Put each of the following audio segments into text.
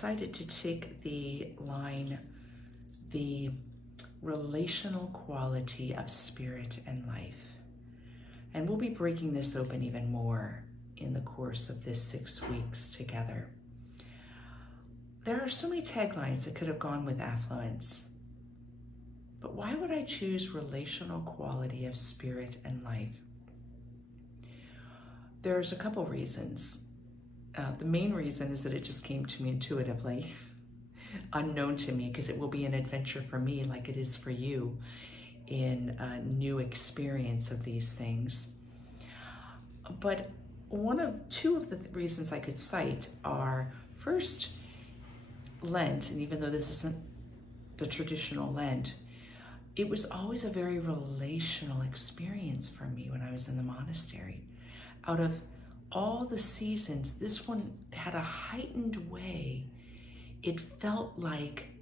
decided to take the line, the relational quality of spirit and life. And we'll be breaking this open even more in the course of this 6 weeks together. There are so many taglines that could have gone with affluence. But why would I choose relational quality of spirit and life? There's a couple reasons. The main reason is that it just came to me intuitively, unknown to me, because it will be an adventure for me like it is for you in a new experience of these things. But two of the reasons I could cite are, first, Lent, and even though this isn't the traditional Lent, it was always a very relational experience for me when I was in the monastery. Out of all the seasons, this one had a heightened way. It felt like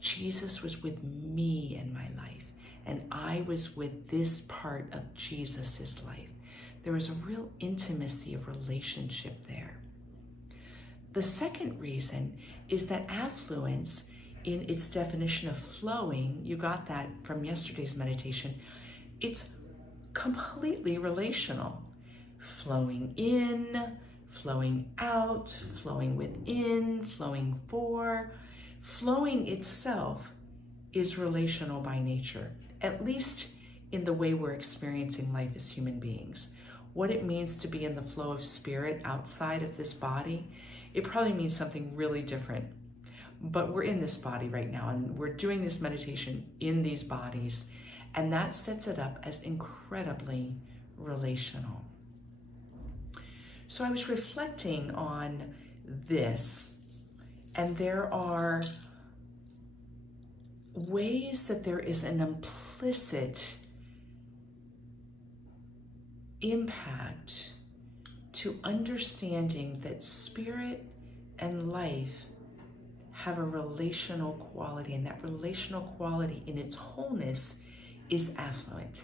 Jesus was with me in my life, and I was with this part of Jesus's life. There was a real intimacy of relationship there. The second reason is that affluence, in its definition of flowing, you got that from yesterday's meditation, it's completely relational. Flowing in, flowing out, flowing within, flowing for. Flowing itself is relational by nature, at least in the way we're experiencing life as human beings. What it means to be in the flow of spirit outside of this body, it probably means something really different. But we're in this body right now, and we're doing this meditation in these bodies, and that sets it up as incredibly relational. So I was reflecting on this, and there are ways that there is an implicit impact to understanding that spirit and life have a relational quality, and that relational quality in its wholeness is affluent.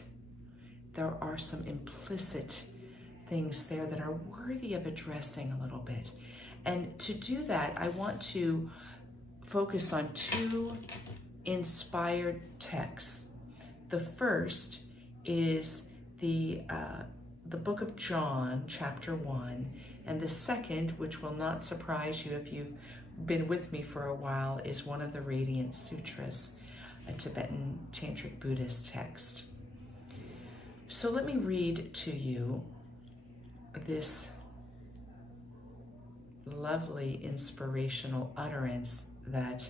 There are some implicit things there that are worthy of addressing a little bit. And to do that, I want to focus on two inspired texts. The first is the book of John, chapter 1, and the second, which will not surprise you if you've been with me for a while, is one of the Radiance Sutras, a Tibetan Tantric Buddhist text. So let me read to you this lovely inspirational utterance that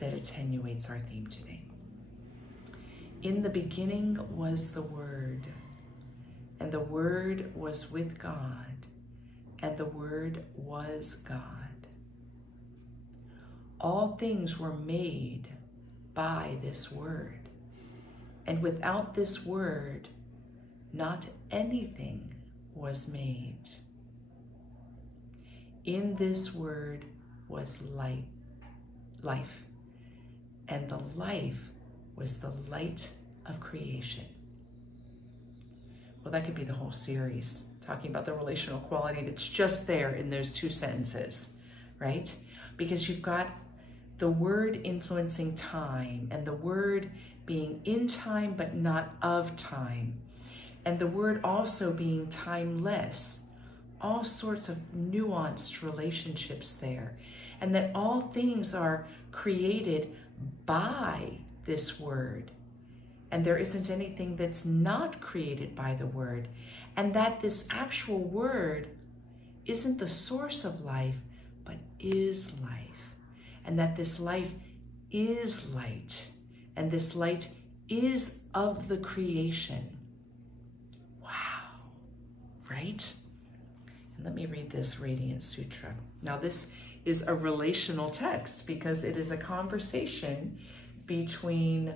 attenuates our theme today. In the beginning was the Word, and the Word was with God, and the Word was God. All things were made by this Word, and without this Word, not anything was made. In this Word was life, and the life was the light of creation. Well, that could be the whole series, talking about the relational quality that's just there in those two sentences, right? Because you've got the Word influencing time, and the Word being in time but not of time, and the Word also being timeless, all sorts of nuanced relationships there, and that all things are created by this Word, and there isn't anything that's not created by the Word, and that this actual Word isn't the source of life, but is life, and that this life is light, and this light is of the creation. Right? And let me read this Radiance Sutra. Now, this is a relational text because it is a conversation between,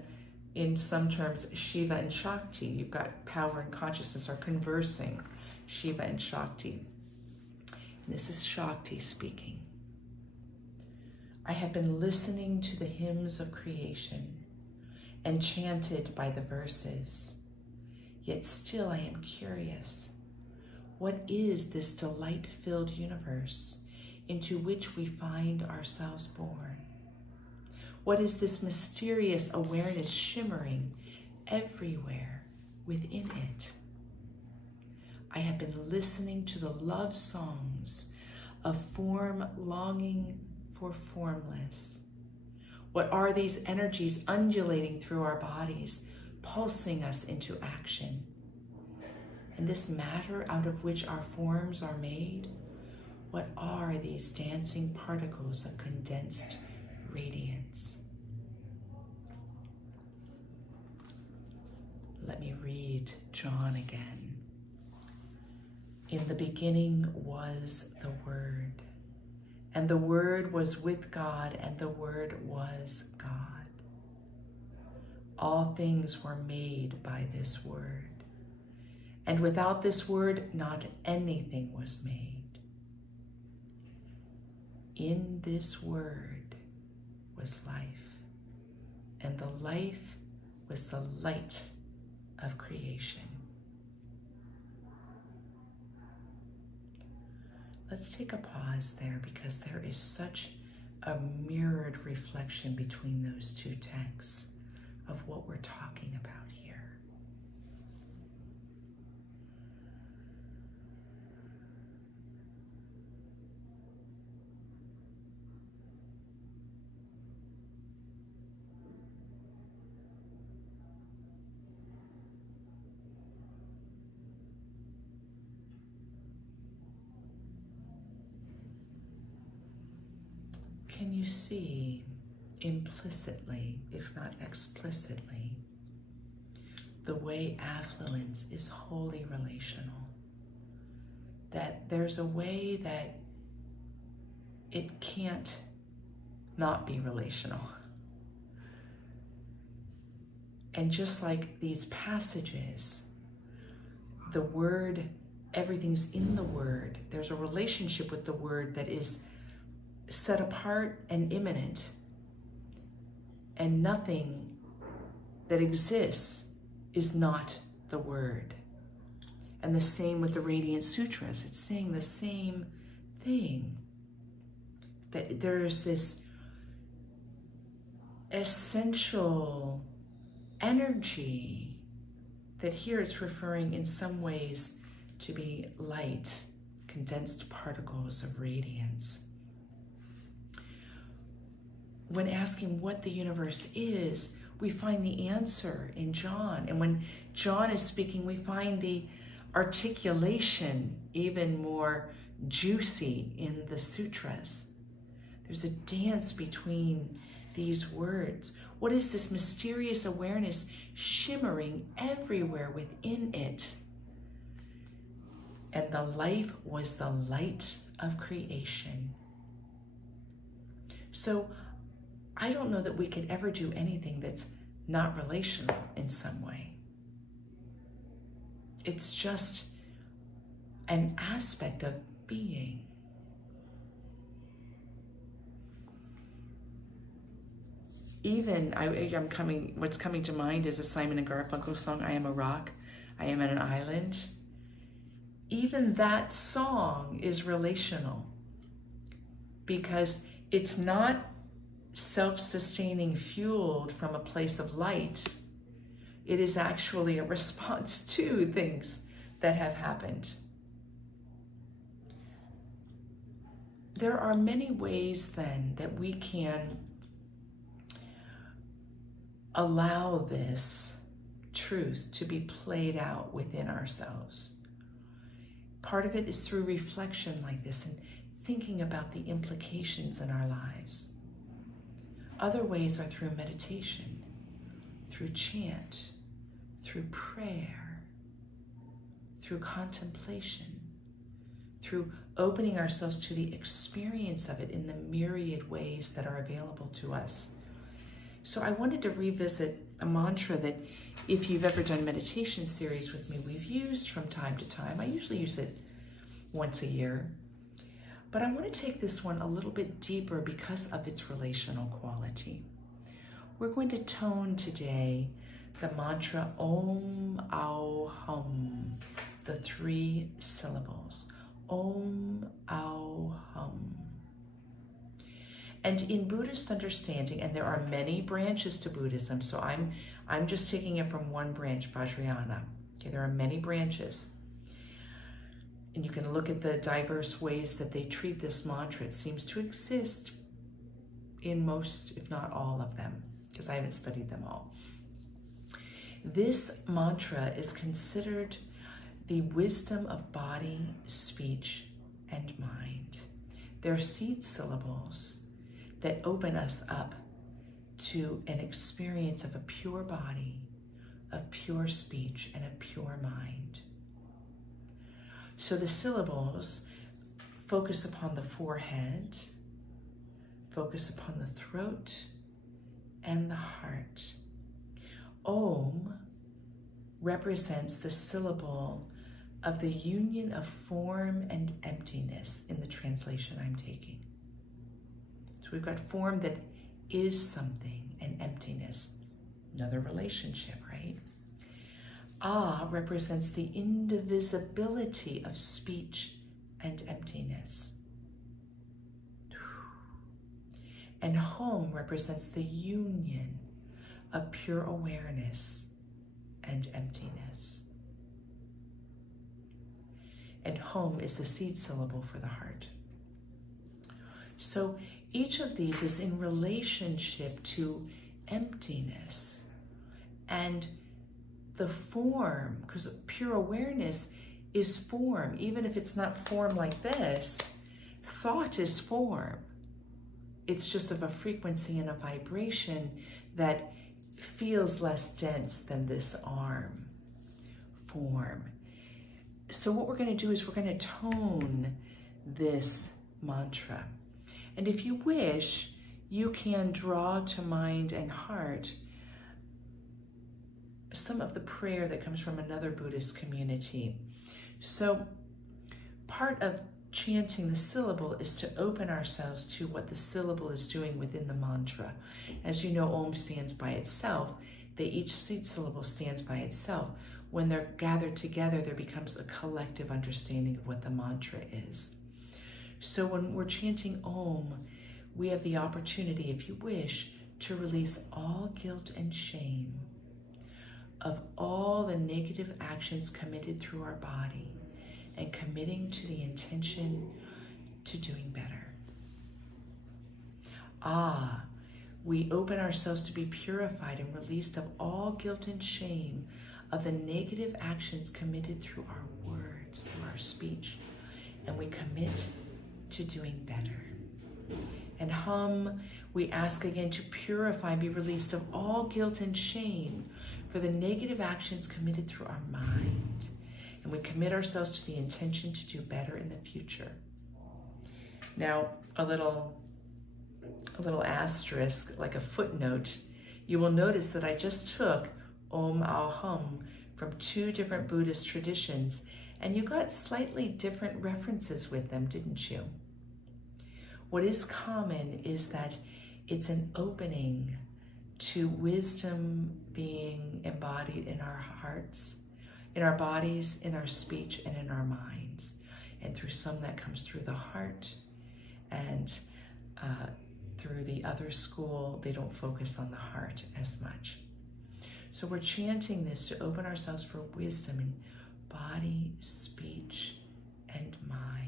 in some terms, Shiva and Shakti. You've got power and consciousness are conversing, Shiva and Shakti. And this is Shakti speaking. I have been listening to the hymns of creation, enchanted by the verses, yet still I am curious. What is this delight-filled universe into which we find ourselves born? What is this mysterious awareness shimmering everywhere within it? I have been listening to the love songs of form longing for formless. What are these energies undulating through our bodies, pulsing us into action? And this matter out of which our forms are made, what are these dancing particles of condensed radiance? Let me read John again. In the beginning was the Word, and the Word was with God, and the Word was God. All things were made by this Word, and without this Word, not anything was made. In this Word was life, and the life was the light of creation. Let's take a pause there, because there is such a mirrored reflection between those two texts of what we're talking about here. Can you see implicitly, if not explicitly, the way affluence is wholly relational? That there's a way that it can't not be relational. And just like these passages, the Word, everything's in the Word. There's a relationship with the Word that is set apart and immanent, and nothing that exists is not the Word. And the same with the Radiance Sutras. It's saying the same thing, that there's this essential energy that here it's referring in some ways to be light, condensed particles of radiance. When asking what the universe is, we find the answer in John. And when John is speaking, we find the articulation even more juicy in the sutras. There's a dance between these words. What is this mysterious awareness shimmering everywhere within it? And the life was the light of creation. So I don't know that we could ever do anything that's not relational in some way. It's just an aspect of being. Even, what's coming to mind is a Simon and Garfunkel song, I Am a Rock, I Am an Island. Even that song is relational, because it's not self-sustaining, fueled from a place of light. It is actually a response to things that have happened. There are many ways then that we can allow this truth to be played out within ourselves. Part of it is through reflection like this and thinking about the implications in our lives. Other ways are through meditation, through chant, through prayer, through contemplation, through opening ourselves to the experience of it in the myriad ways that are available to us. So I wanted to revisit a mantra that, if you've ever done meditation series with me, we've used from time to time. I usually use it once a year. But I want to take this one a little bit deeper because of its relational quality. We're going to tone today the mantra Om Au Hum, the 3 syllables. Om Au Hum. And in Buddhist understanding, and there are many branches to Buddhism, so I'm just taking it from one branch, Vajrayana. Okay, there are many branches. And you can look at the diverse ways that they treat this mantra. It seems to exist in most, if not all of them, because I haven't studied them all. This mantra is considered the wisdom of body, speech, and mind. They're seed syllables that open us up to an experience of a pure body, of pure speech, and a pure mind. So the syllables focus upon the forehead, focus upon the throat, and the heart. Om represents the syllable of the union of form and emptiness in the translation I'm taking. So we've got form that is something and emptiness, another relationship, right? Ah represents the indivisibility of speech and emptiness. And Hum represents the union of pure awareness and emptiness. And Hum is the seed syllable for the heart. So each of these is in relationship to emptiness and the form, because pure awareness is form. Even if it's not form like this, thought is form. It's just of a frequency and a vibration that feels less dense than this arm form. So what we're going to do is we're going to tone this mantra. And if you wish, you can draw to mind and heart some of the prayer that comes from another Buddhist community. So part of chanting the syllable is to open ourselves to what the syllable is doing within the mantra. As you know, Om stands by itself. Each seed syllable stands by itself. When they're gathered together, there becomes a collective understanding of what the mantra is. So when we're chanting Om, we have the opportunity, if you wish, to release all guilt and shame of all the negative actions committed through our body and committing to the intention to doing better. Ah, we open ourselves to be purified and released of all guilt and shame of the negative actions committed through our words, through our speech, and we commit to doing better. And Hum, we ask again to purify and be released of all guilt and shame for the negative actions committed through our mind. And we commit ourselves to the intention to do better in the future. Now, a little asterisk, like a footnote, you will notice that I just took Om Au Hum from two different Buddhist traditions, and you got slightly different references with them, didn't you? What is common is that it's an opening to wisdom being embodied in our hearts, in our bodies, in our speech, and in our minds. And through some that comes through the heart, and through the other school, they don't focus on the heart as much. So we're chanting this to open ourselves for wisdom in body, speech, and mind.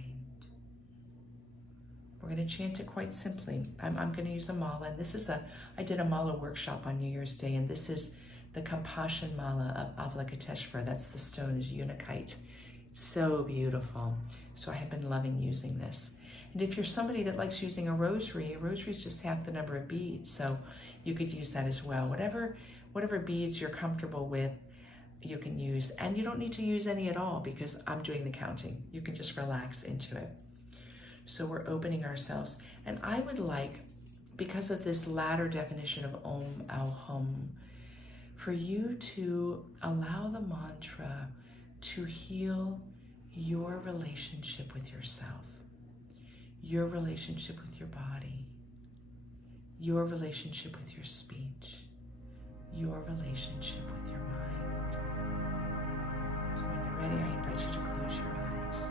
We're going to chant it quite simply. I'm going to use a mala, and this is I did a mala workshop on New Year's Day, and this is the Compassion Mala of Avalokiteshvara. That's the stone, is unakite. It's so beautiful. So I have been loving using this. And if you're somebody that likes using a rosary is just half the number of beads, so you could use that as well. Whatever beads you're comfortable with, you can use. And you don't need to use any at all because I'm doing the counting. You can just relax into it. So we're opening ourselves. And I would like, because of this latter definition of Om Au Hum, for you to allow the mantra to heal your relationship with yourself, your relationship with your body, your relationship with your speech, your relationship with your mind. So when you're ready, I invite you to close your eyes.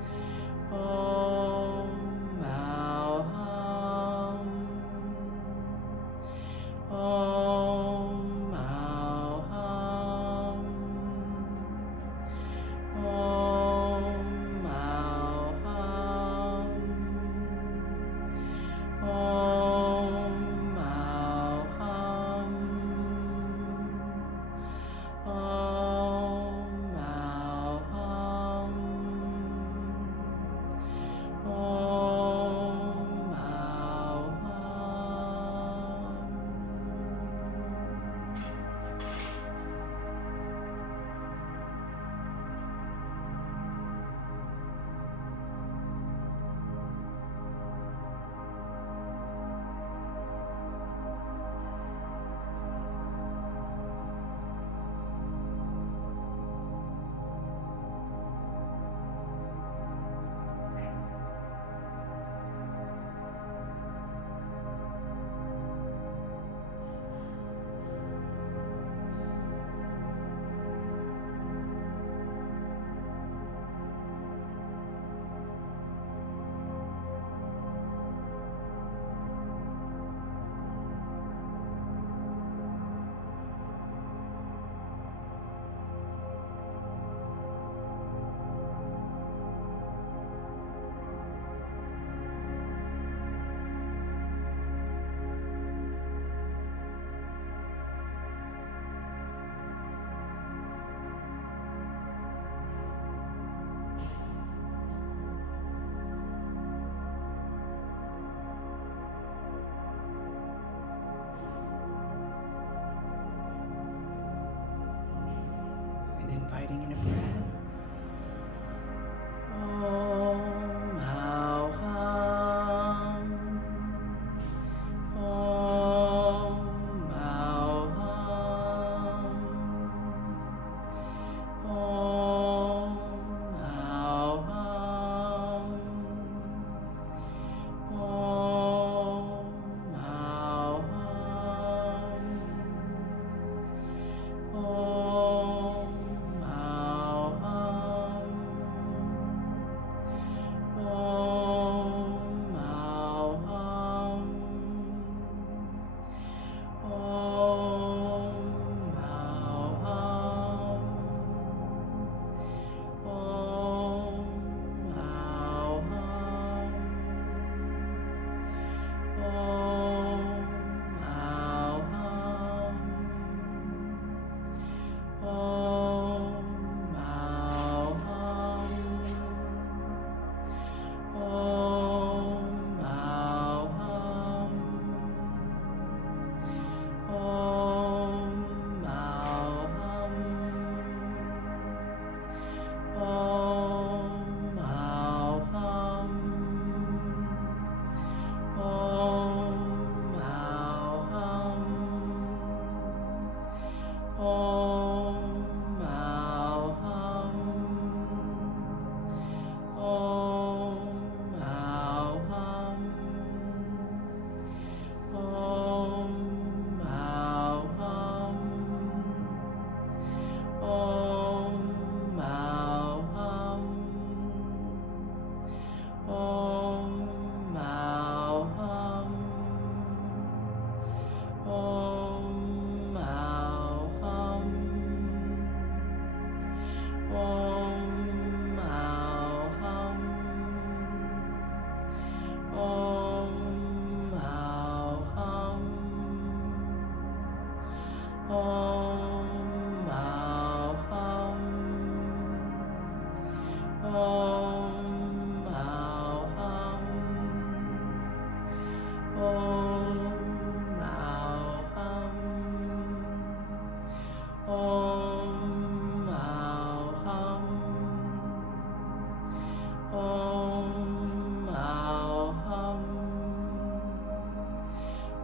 Om Ao Hum.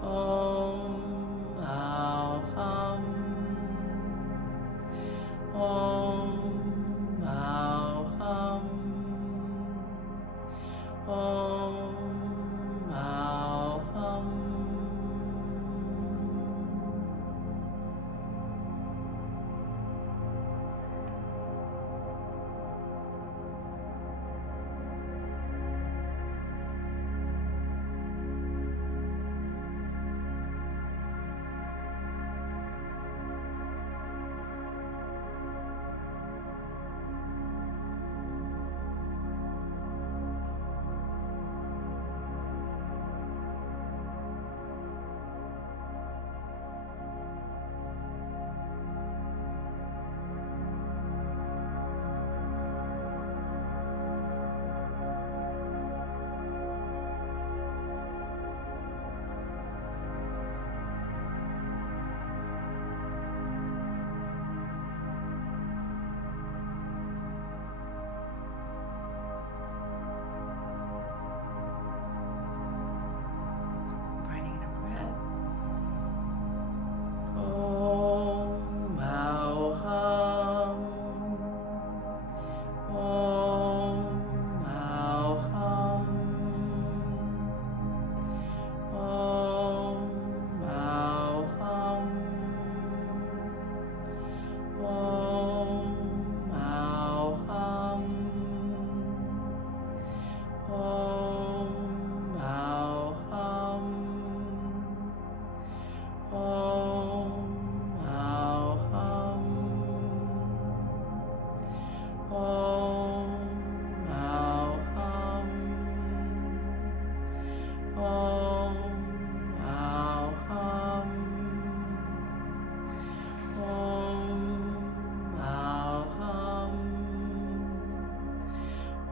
Om Ao Hum. Om Ao Hum.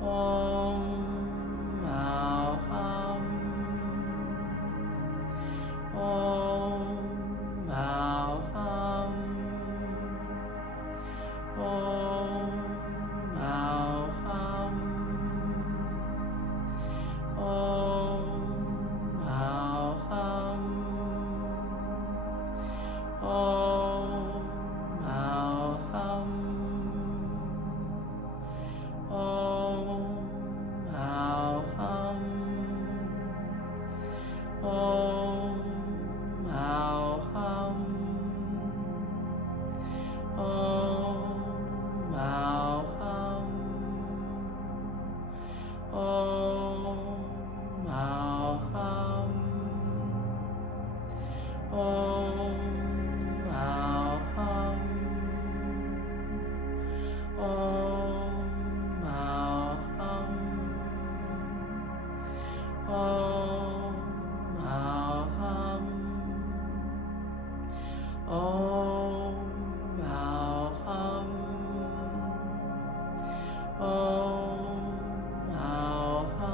Om Ao Hum. Om Ao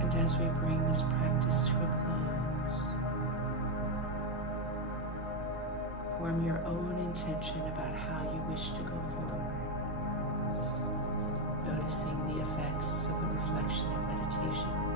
And as we bring this practice to a close, form your own intention about how you wish to go forward, noticing the effects of the reflection and meditation.